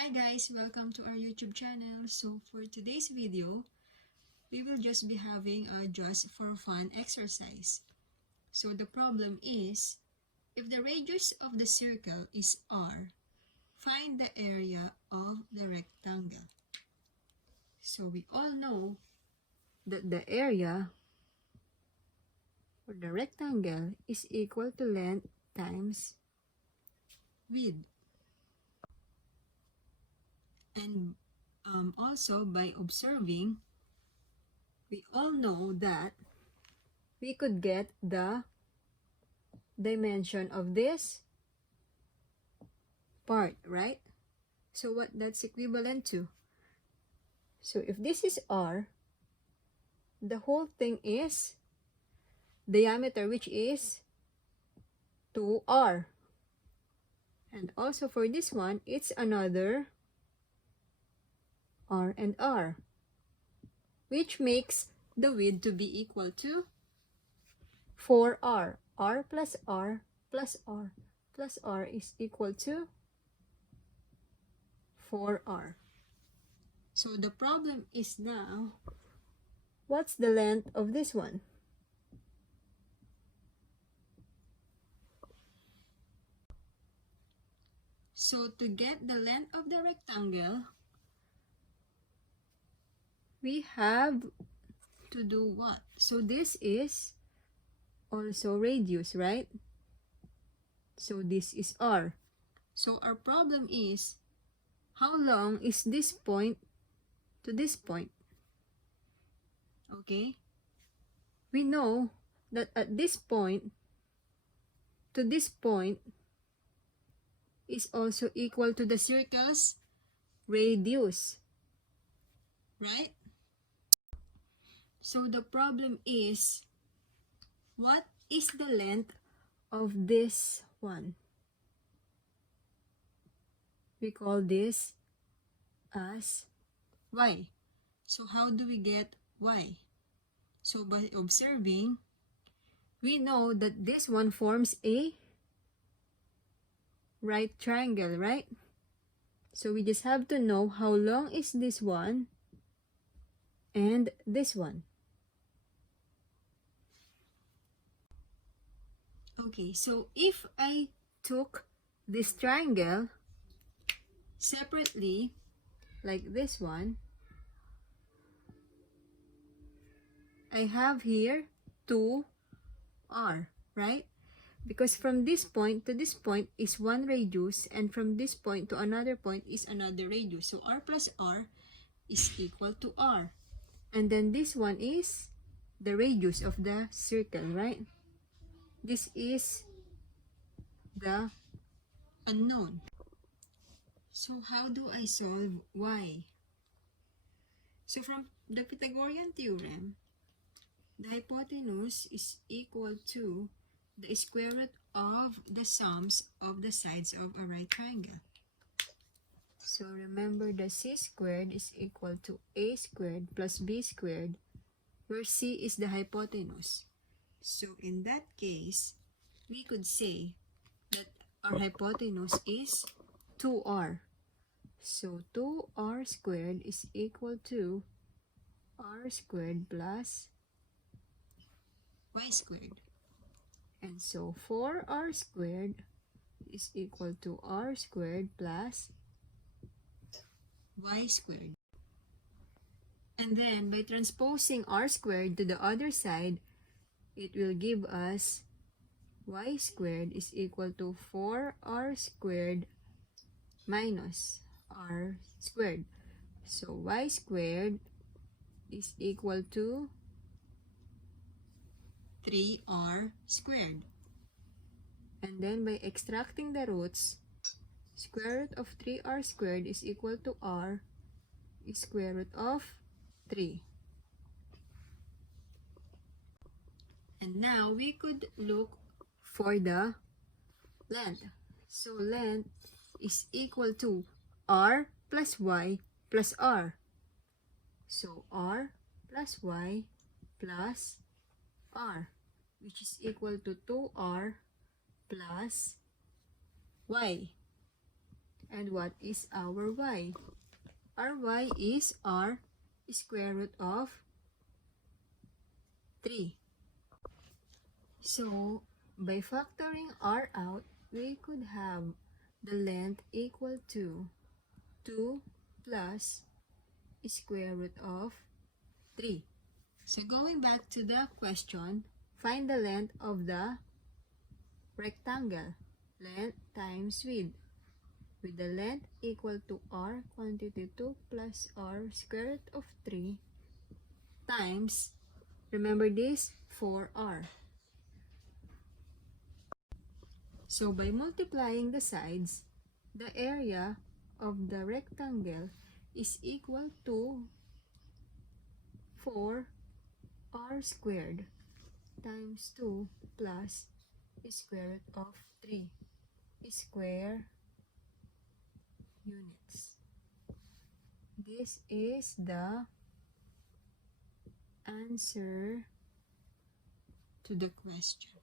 Hi guys, welcome to our YouTube channel. So for today's video, we will just be having a just for fun exercise. So the problem is, if the radius of the circle is r, find the area of the rectangle. So we all know that the area for the rectangle is equal to length times width. And also by observing, we all know that we could get the dimension of this part, right? So what that's equivalent to? So if this is r, the whole thing is diameter, which is 2r. And also for this one, it's another r and r, which makes the width to be equal to 4r. r plus r plus r plus r is equal to 4r. So the problem is now, what's the length of this one? So to get the length of the rectangle, we have to do what? So this is also radius, right? So this is r. So our problem is, how long is this point to this point? Okay? We know that at this point to this point is also equal to the circle's radius, right? So the problem is, what is the length of this one? We call this as y. So how do we get y? So by observing, we know that this one forms a right triangle, right? So we just have to know how long is this one and this one. Okay, so if I took this triangle separately, like this one, I have here 2r, right? Because from this point to this point is one radius, and from this point to another point is another radius. So r plus r is equal to r. And then this one is the radius of the circle, right? This is the unknown. So how do I solve y? So from the Pythagorean theorem, the hypotenuse is equal to the square root of the sums of the sides of a right triangle. So remember, the c squared is equal to a squared plus b squared, where c is the hypotenuse. So in that case, we could say that our hypotenuse is 2r. So 2r squared is equal to r squared plus y squared. And so 4r squared is equal to r squared plus y squared. And then by transposing r squared to the other side, it will give us y squared is equal to 4r squared minus r squared. So y squared is equal to 3r squared. And then by extracting the roots, square root of 3r squared is equal to r is square root of 3. And now we could look for the length. So length is equal to r plus y plus r. So r plus y plus r, which is equal to 2r plus y. And what is our y? Our y is r square root of 3. So, by factoring r out, we could have the length equal to 2 plus square root of 3. So, going back to the question, find the length of the rectangle. Length times width. With the length equal to r quantity 2 plus r square root of 3 times, remember this, 4r. So by multiplying the sides, the area of the rectangle is equal to 4r squared times 2 plus square root of 3 square units. This is the answer to the question.